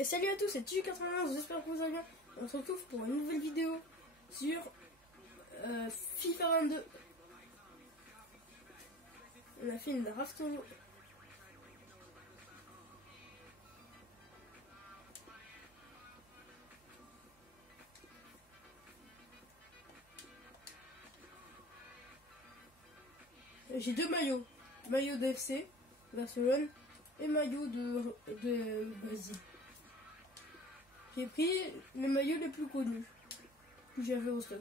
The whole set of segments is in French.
Et salut à tous, c'est TJ91, j'espère que vous allez bien. On se retrouve pour une nouvelle vidéo sur FIFA 22. On a fait une draft solo. J'ai deux maillots. Maillot d'FC, Barcelone, et maillot de Brésil. J'ai pris les maillots les plus connus que j'avais au stock.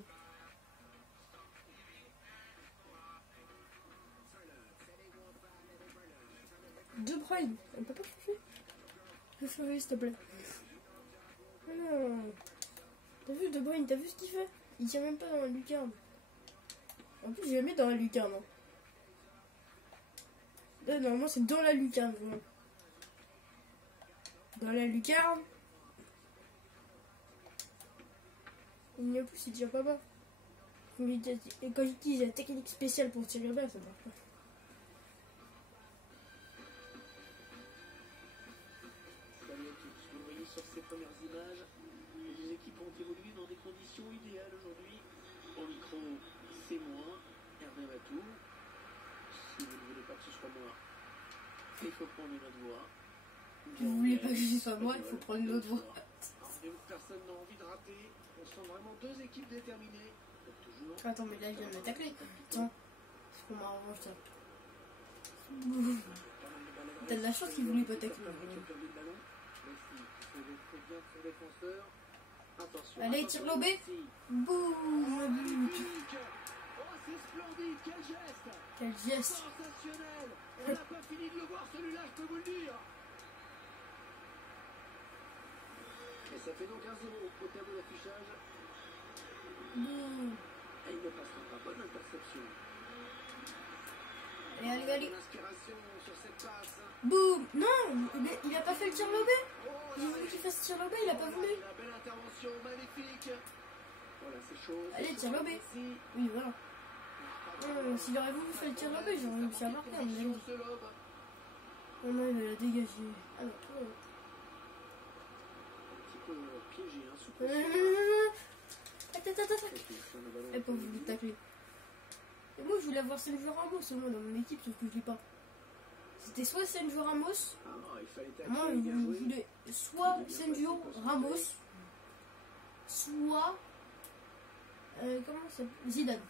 De Bruyne, on peut pas changer. Je vais changer s'il te plaît. Non. T'as vu De Bruyne, t'as vu ce qu'il fait? Il tient même pas dans la lucarne. En plus, j'ai mis dans la lucarne. Hein. Là, normalement, c'est dans la lucarne. Vraiment. Dans la lucarne. Et en plus, il tire pas bas. Et quand j'utilise la technique spéciale pour tirer bas, ça marche pas. Salut à tous, vous voyez sur ces premières images, les deux équipes ont évolué dans des conditions idéales aujourd'hui. Au micro, c'est moi, Hervé Matou. Si vous ne voulez pas que ce soit moi, il faut prendre une autre voix. Vous voulez pas que ce soit moi, il faut prendre une autre voix. Personne n'a envie de rater. On sent vraiment deux équipes déterminées. Toujours. Attends, mais là, je viens de me tacler. Tiens, c'est pour ma revanche, ça. T'as de la chance qu'il voulait pas tacler. Allez, tire lobé. Boum. Quel geste. Sensationnel. On n'a pas fini de le voir celui-là, je peux vous le dire. Et ça fait donc 1-0 au tableau d'affichage. Boum. Et il ne passera pas. Bonne interception. Allez, allez. Une inspiration sur cette passe. Boum. Non, il a pas fait le tir lobé. J'ai voulu qu'il fasse tir lobé, il a pas voulu. La belle intervention, magnifique. Voilà, c'est chaud. Allez, tir lobé. Oui, voilà. S'il aurait voulu faire le tir lobé, j'aurais réussi à marquer. Oh non, il va la dégager. Ah non, Piégé, hein, sous Attends. Elle pas voulu tacler. Et moi, je voulais avoir Sergio Ramos au moins dans mon équipe, sauf que je l'ai pas. C'était soit Sergio Ramos, moi je voulais soit Sergio Ramos, soit comment ça s'appelle, Zidane.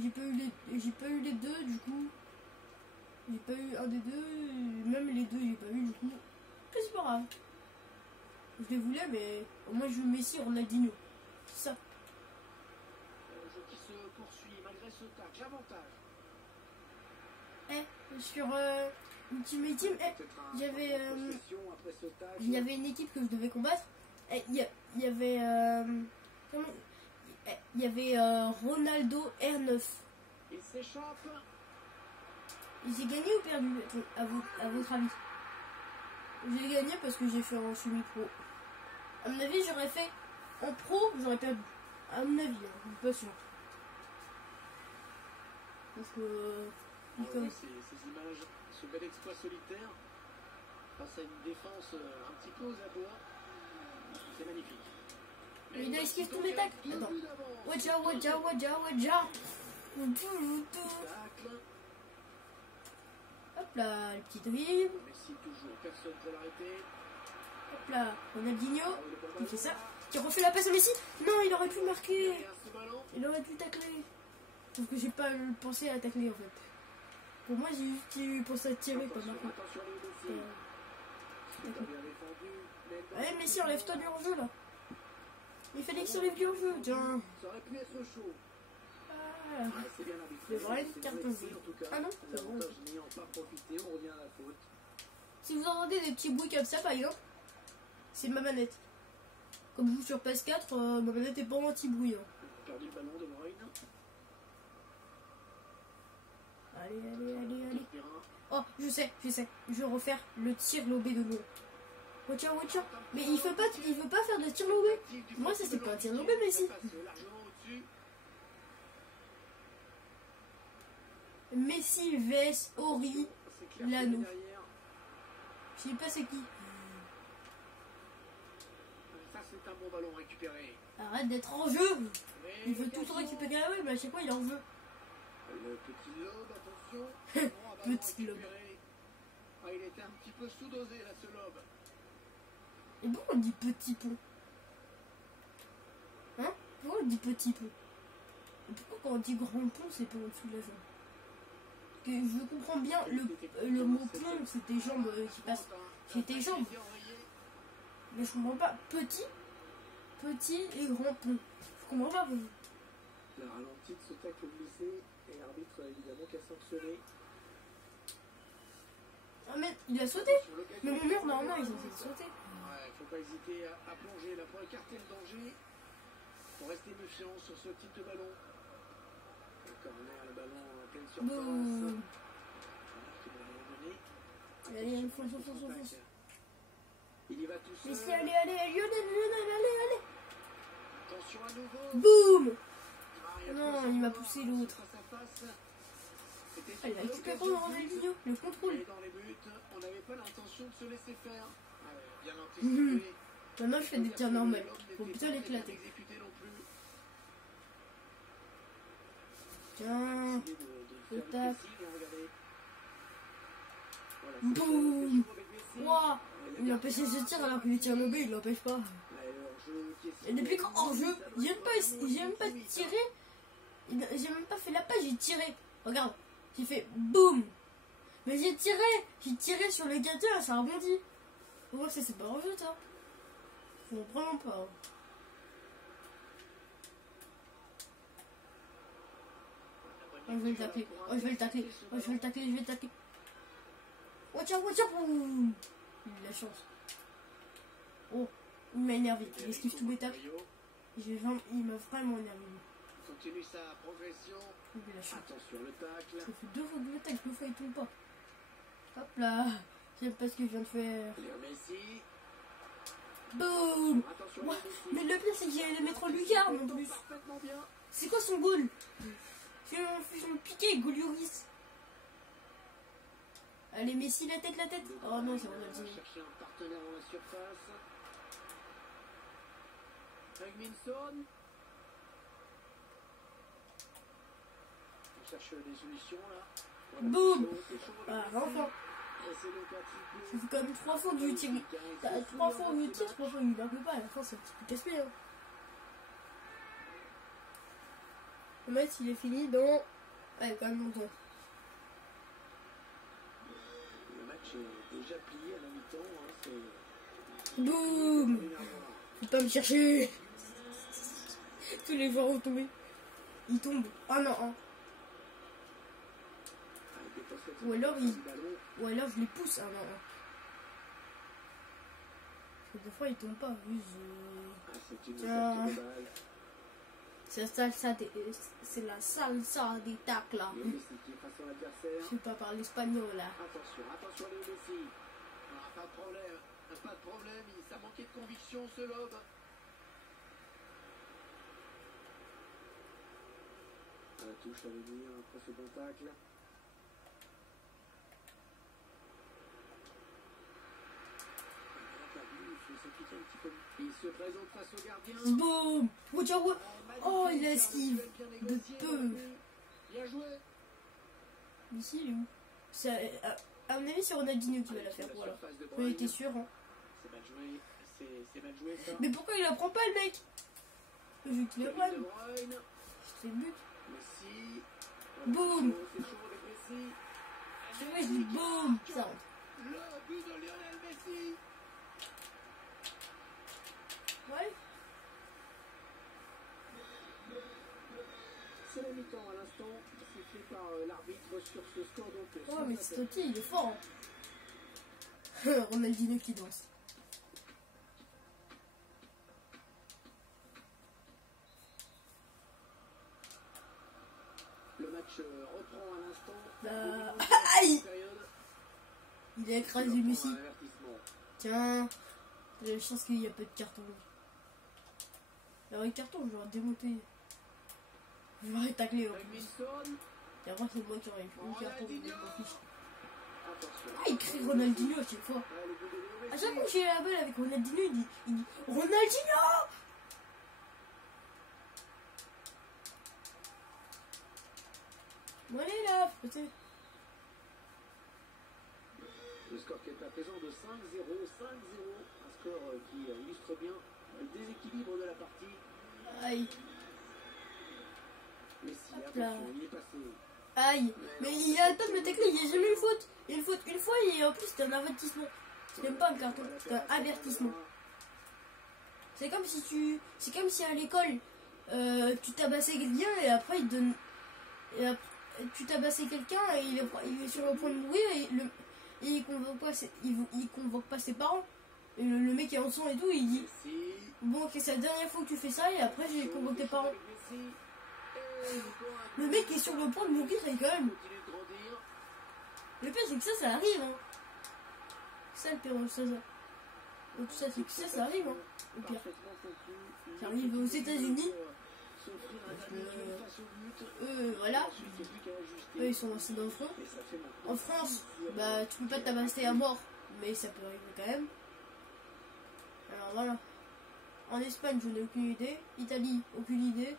J'ai pas eu les deux, du coup. J'ai pas eu un des deux, même les deux j'ai pas eu, du coup. C'est pas grave. Je les voulais, mais au moins je veux Messi, Ronaldinho. C'est ça. Le jeu qui se poursuit malgré ce tac, l'avantage. Sur Ultimate Team, il y avait une équipe que je devais combattre. Il y avait Ronaldo R9. Il s'échappe. J'ai gagné ou perdu à votre avis? J'ai gagné parce que j'ai fait un semi-pro. À mon avis, j'aurais fait en pro, j'aurais perdu. À mon avis, hein, je suis pas sûr. Parce que... Ces images, ce bel exploit solitaire, face à une défense un petit peu aux abois, c'est magnifique. Mais il a esquivé tous mes tacles. Attends. Wadja. Hop là, le petit dribble. Messi toujours, personne pour l'arrêter. Hop là, Ronaldinho, qui fait ça, qui refait la passe à Messi. Non, il aurait pu marquer. Il aurait pu tacler. Sauf que j'ai pas pensé à tacler en fait. Pour moi, j'ai juste pensé à tirer pas marquer. Allez, Messi, enlève-toi du hors-jeu là. Il fallait que ça enlève du hors-jeu, tiens. Ça aurait pu être chaud. Ah, c'est vrai, une carte jaune. Ah non, c'est bon. On revient à la faute. Si vous entendez des petits bruits comme ça, par exemple, c'est ma manette. Comme je joue sur PS4, ma manette est pas anti-bruit. Hein. Perdu le ballon de Bruyne. Allez. Oh, je sais. Je vais refaire le tir lobé de loin. Watcha. Mais il veut pas faire de tir lobé. Moi, ça c'est pas un tir lobé, mais si. Messi vs Ori Lano. Je sais pas c'est qui. bon ballon récupéré. Arrête d'être en jeu. Mais Il veut tout l'occasion. récupérer, oui, mais à chaque fois il est en jeu. Le petit lobe, attention. Bon, ballon Petit lobe. récupéré. Ah, il était un petit peu sous-dosé là, ce lobe. Et pourquoi on dit petit peu? Hein? Pourquoi on dit petit peu? Et pourquoi quand on dit grand pont, c'est pas au-dessus de la jambe? Que je comprends bien, le mot pont, c'est des jambes qui passent. C'est tes jambes. Mais je comprends pas. Petit et grand pont. Je comprends pas. Le ralenti de ce tacle glissé et l'arbitre évidemment qui a sanctionné. Ah mais il a sauté. Mais mon mur normalement ils ont censé sauter. Ouais, faut pas hésiter à plonger là pour écarter le danger. Faut rester méfiant sur ce type de ballon. Le corner, le ballon en pleine surface. Boum. Allez, Fonce. il y va tout seul. Laissez allez, Lionel, allez. Attention à nouveau. Boum. Ah, Non, il m'a poussé l'autre. Face à face. C'était Ah, il a sur récupéré l'occasion Ronaldinho, le contrôle. Et dans les buts, on n'avait pas l'intention de se laisser faire. Bien anticipé. Maintenant je fais des tirs normaux. Faut putain l'éclater. Exécuté non plus. Tiens. Essayer de Le faire tac. pressing et regardez. Voilà, Boum. c'est avec Messi. Ouah. Il a empêché ce tir alors que les tirs lobés il l'empêche pas. Allez, le hors-jeu qui est Et depuis signé. qu'en jeu, j'ai même pas tiré. J'ai même pas fait la page, j'ai tiré. Regarde, j'ai fait boum. Mais j'ai tiré sur le gardien, ça a rebondi. Moi c'est pas en jeu toi. Je comprends pas. Oh, je vais le tacler. Oh, je vais le tacler. Oh, je vais le tacler. Watch out, boum. Il a eu la chance. Oh, il m'a énervé. Il esquive tous mes tacles. Il m'a vraiment énervé. Continue sa progression. Il a eu la chance. Attention, le tacle. Ça fait 2 fois que le tacle, 2 fois il tombe pas. Hop là. J'aime pas ce que je viens de faire. Léo Messi. Boum. Attention, Ouais, Léo Messi. mais le pire c'est qu'il allait mettre en lucarne en plus. Parfaitement bien. C'est quoi son goal? Fusion piqué, Golioris. Allez, Messi, la tête. Oh non, c'est Ronaldinho. Chercher un partenaire dans la surface. Hugminson. On cherche des solutions là. Voilà, Boum. c'est chaud, Ah, Messi. enfin. Et c'est le quatrième. Ça fait quand même 3 fois que je tire. 3 fois que je tire, 3 fois il marque pas. À la fin, c'est un petit peu casse-pied. Hein. Le match, il est fini dans. Ouais, quand même longtemps. Le match est déjà plié à la mi-temps. Hein, Boum. Faut pas me chercher. Tous les joueurs ont tombé. Ils tombent. Oh non, hein. Ou alors je les pousse. Ah non, hein. Parce que des fois ils tombent pas. Tiens. C'est la salsa des tacles là. Je sais pas parler espagnol là. Attention Léo Messi. Pas de problème. Ça manquait de conviction ce lobe. À la touche, allez dire, après ce bon tacle. Il se présente face au gardien. Boum. Oh, il esquive. De peu. Bien joué. Ici, il est où? À mon avis, c'est Ronaldinho qui va la faire. Voilà. J'en étais sûr. Hein. C'est mal joué ça. Mais pourquoi il la prend pas le mec? Vu qu'il est run. C'est le but. Messi. Boum. C'est chaud avec Messi. Ouais, je dis boum. Ça rentre. Le but de Lionel Messi. Ouais. C'est la mi-temps à l'instant. C'est fait par l'arbitre sur ce score. Donc, Oh, mais Totti, il est fort. Hein. Ronaldinho qui danse. Le match reprend à l'instant. Aïe. Il a écrasé Messi. Tiens. J'ai la chance qu'il y a peu de cartons. Alors, les cartons, je l'aurais démonté. Je l'aurais taclé en plus. Et après, c'est moi qui aurais eu le carton. Je m'en fiche. Ah, il crie Ronaldinho à chaque fois. Ah, le but de Léo À Messi. chaque fois que j'ai la balle avec Ronaldinho, il dit Ronaldinho. Bon, allez là, peut-être. Le score qui est à présent de 5-0, 5-0. Un score qui illustre bien le déséquilibre de la partie. Aïe, Messi, Hop là. attention, il est passé. aïe. Mais il a le temps de me tacler, il n'y a jamais eu faute. Il y a une faute une fois et en plus c'était un avertissement. C'est même pas un carton, c'est un avertissement. C'est comme si à l'école, tu tabassais quelqu'un et après il te donne. Et après, tu tabassais quelqu'un et il est sur le point de mourir et il convoque pas ses parents. Et le mec est en sang et tout, il dit Messi. bon, ok, c'est la dernière fois que tu fais ça et après j'ai convoqué tes parents. Messi. Et encore un Le mec est sur le point de mourir et quand même. continue de grandir. Le pire c'est que ça arrive. Hein. C'est ça le pire, ça. Donc ça c'est que ça arrive. Hein. Le pire. Parfaitement conclu. Ça arrive aux États-Unis. S'offrir un dernier duel face au but. Eux, voilà. Ensuite, il n'y a plus qu'à ajuster. Eux, ils sont lancés dans le front. Et ça fait maintenant En France, bah, tu peux pas tabasser à mort, mais ça peut arriver quand même. Alors voilà. En Espagne, je n'ai aucune idée. Italie, aucune idée.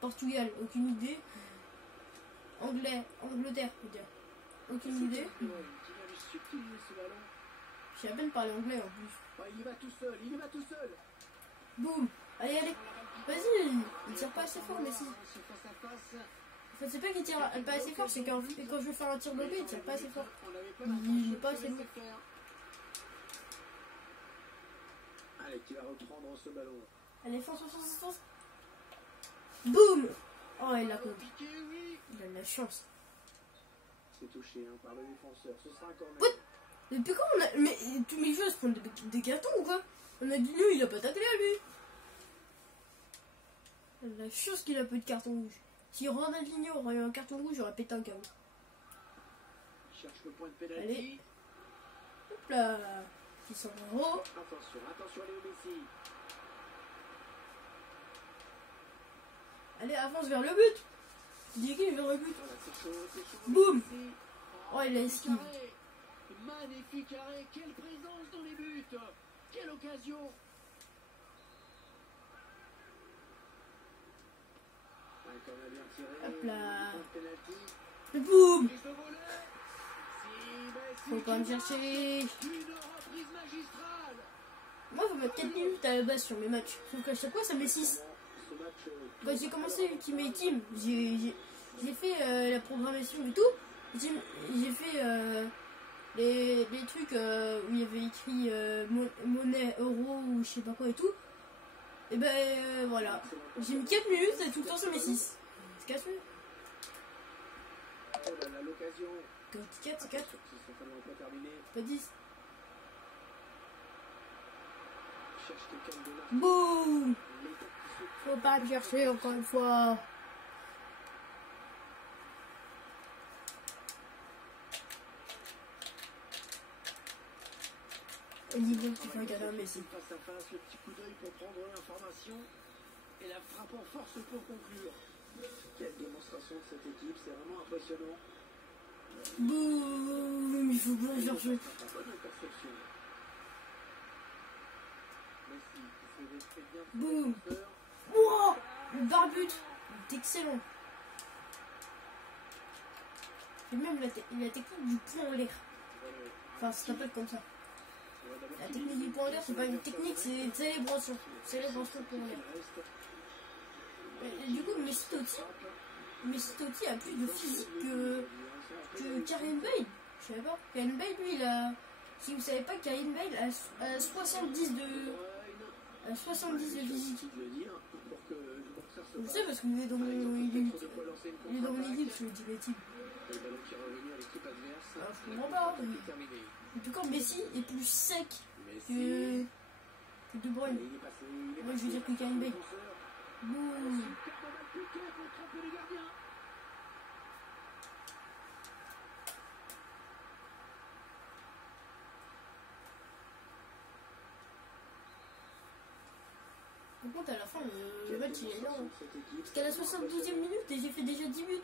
Portugal, aucune idée. Angleterre, je veux dire. Aucune idée. Qui va lui subtiliser ce ballon. J'ai à peine parlé anglais en plus. Ouais, il y va tout seul, il y va tout seul. Boum. Allez, allez. Vas-y. Il tire pas assez fort, mais si. Face à face. En fait, c'est pas qu'il tire pas assez fort, c'est quand je veux faire un tir de but, il tire pas assez fort. On n'avait pas Il est pas l'intention de assez se fort. laisser faire. Allez, qui va reprendre ce ballon. Allez, fonce. Boum. Oh, il l'a compris. Piqué, oui. Il a de la chance. C'est touché hein, par le défenseur. Ce sera un corner. What? Depuis quand on a. Mais tous mes jeux se prennent des cartons ou quoi? On a dit nous, il a pas taclé à lui. Il a la chance qu'il a peu de carton rouge. Si Ronaldinho aurait eu un carton rouge, j'aurais pété un câble. Il cherche le point de pénalty. Allez. Hop là. Qui s'en va en haut. Attention, Léo Messi. Allez, avance vers le but. Dis qui vers le but. Voilà, c'est chaud. Boum. Messi. Oh, il a esquivé. Arrêt. Magnifique arrêt. Quelle présence dans les buts. Quelle occasion. Ouais, quand on a bien tiré. Hop là. Point de pénalty. Boum. Prise de volet. Messi Faut pas me qui marque. chercher. Une reprise magistrale. Moi, faut mettre 4 minutes à la base sur mes matchs. Sauf qu'à chaque fois, ça met 6. Ce match, Quand j'ai commencé Ultimate Team, j'ai fait la programmation et tout. J'ai fait les trucs où il y avait écrit monnaie, euro ou je sais pas quoi et tout. Et ben voilà. J'ai mis 4 minutes et tout le temps ça met 6. C'est casse-le. oh là là, l'occasion. Quand tu 4, c'est 4, C'est certainement pas terminé. pas 10. Cherche quelqu'un de marque. Boum. Les temps qui se Faut pas me chercher encore une fois. Et dis bon, tu fais un câlin, mais c'est. face à face, le petit coup d'œil pour prendre l'information et la frappe en force pour conclure. Quelle démonstration de cette équipe, c'est vraiment impressionnant. Boum. Il faut pas me chercher. Bonne interception. Messi qui se fait bien son Boum. défenseur. Wouah. Le barbut. C'est excellent. Et même la technique du point en l'air. Enfin, ça s'appelle comme ça. La technique du point en l'air, c'est pas une technique, c'est une célébration. Célébration pour l'air. Et du coup, Messi Totti a plus de physique que Karim Bale. Je savais pas. Karim Bale, lui, il a. Si vous savez pas, Karim Bale a 70 de physique. Je sais parce qu'il est dans mon équipe sur Ultimate Team. Le ballon qui est revenu à l'équipe adverse. Ah, je comprends pas. C'est terminé. En tout cas, Messi est plus sec Messi. que De Bruyne. Il est passé. Moi, je veux dire que Karim Bale. Boum. Par contre, à la fin, le match il est lent. Parce qu'à la 72e minute, et j'ai fait déjà 10 buts.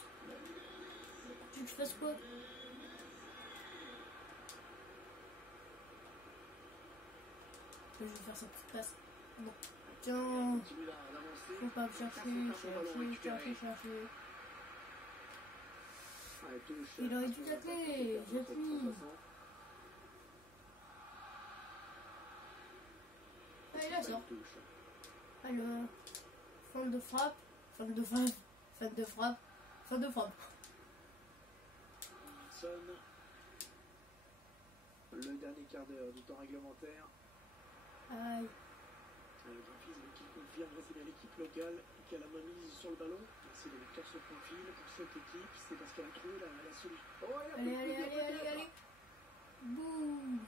Tu veux que je fasse quoi? Je vais faire sa petite passe. Bon. Tiens. Continue d'avancer. Faut pas me chercher. Ouais, touche. Il aurait dû tacler. J'ai mis. Ah, il la sort. Alors. Fin de frappe. Sonne. Le dernier quart d'heure du temps réglementaire. Aïe. Le graphisme qui confirme que c'est bien l'équipe locale qui a la main mise sur le ballon. C'est le victoire se profile pour cette équipe. C'est parce qu'elle a trouvé la solution. Oh, Allez. Boum.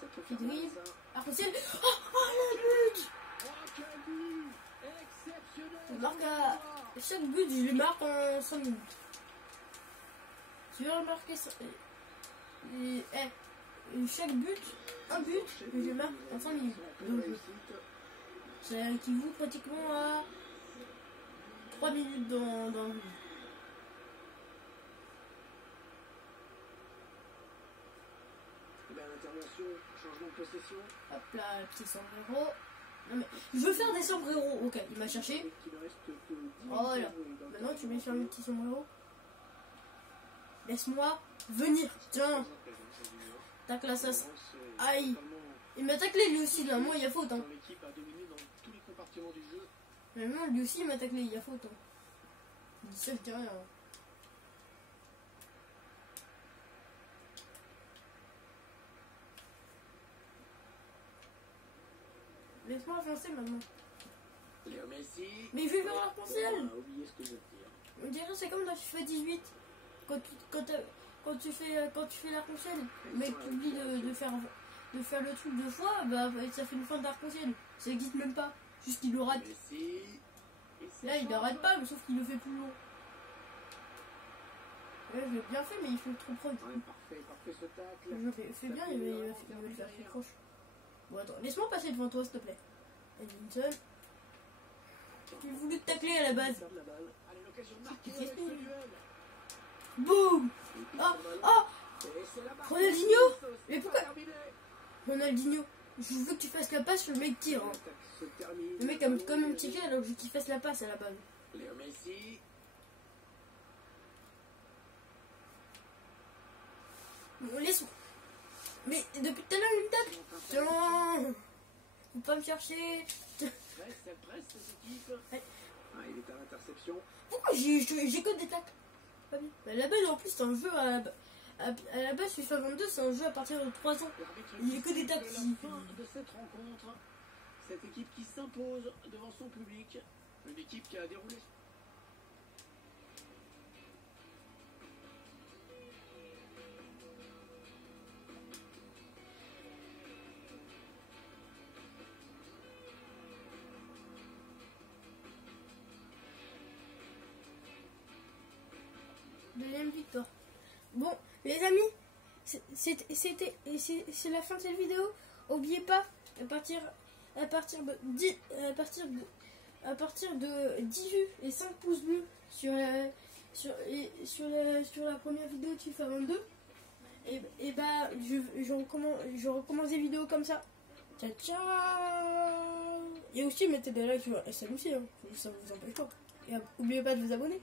Ça peut Qui faire mal, dribble. ça. Arc-en-ciel. Oh, le but. Oh, quel but exceptionnel. Je marque à chaque but, je les marque en 5 minutes. Tu veux remarquer ça? Chaque but, un but, je les marque en 5 minutes. Donc, ça équivaut pratiquement à 3 minutes dans le but. L'intervention, changement de possession. Hop là, le petit sombrero. Non mais, je veux faire des sombreros. Ok, il m'a cherché. Oh là, maintenant tu mets sur le petit sombrero. Laisse-moi venir. Tiens. Tac là, ça. Aïe. Il m'a taclé lui aussi, là. Moi, il y a faute. Hein. L'équipe a dominé dans tous les compartiments du jeu. Mais non, lui aussi, il m'a taclé. Il y a faute. Hein. Il dit ça, je dis rien. Hein. Laisse-moi avancer maintenant. Léo Messi. Mais je vais faire l'arc-en-ciel. On a oublié ce que je veux dire. On dirait c'est comme dans FIFA 18. Quand tu fais l'arc-en-ciel, le mec oublie de faire le truc 2 fois, bah ça fait une fin d'arc-en-ciel. Ça n'existe même pas. Juste qu'il le rate. Messi. Là il le rate pas, mais sauf qu'il le fait plus long. Ouais, je l'ai bien fait, mais il fait trop proche. Ouais, parfait ce tacle. Je le fais bien, il va le faire plus proche. Bon attends, laisse-moi passer devant toi s'il te plaît. Edinson. J'ai voulu te tacler à la base. Allez, l'occasion de marquer avec ce duel. Boum. Ronaldinho. Mais pourquoi Ronaldinho, je veux que tu fasses la passe sur le mec tire. Hein. Le mec a quand même tiré alors que je veux qu'il fasse la passe à la base. Léo Messi. Bon, laisse-moi. Mais depuis tout à l'heure, il me tacle. Tiens. Faut pas me chercher. Presse cette équipe. Ouais. Ah, il est à l'interception. Pourquoi j'ai que des tacles? Pas bien. Mais la base en plus c'est un jeu à la base FIFA 22, c'est un jeu à partir de 3 ans. Il n'y a que des tacles. La fin de cette rencontre. Cette équipe qui s'impose devant son public. Une équipe qui a déroulé. Deuxième victoire. Bon, les amis, c'est la fin de cette vidéo. N'oubliez pas, à partir de 10 vues et 5 pouces bleus sur la première vidéo de FIFA 22, et bah je recommence des vidéos comme ça. Ciao ciao. Et aussi mettez des likes sur SN aussi, hein. Ça vous empêche pas. Et n'oubliez pas de vous abonner.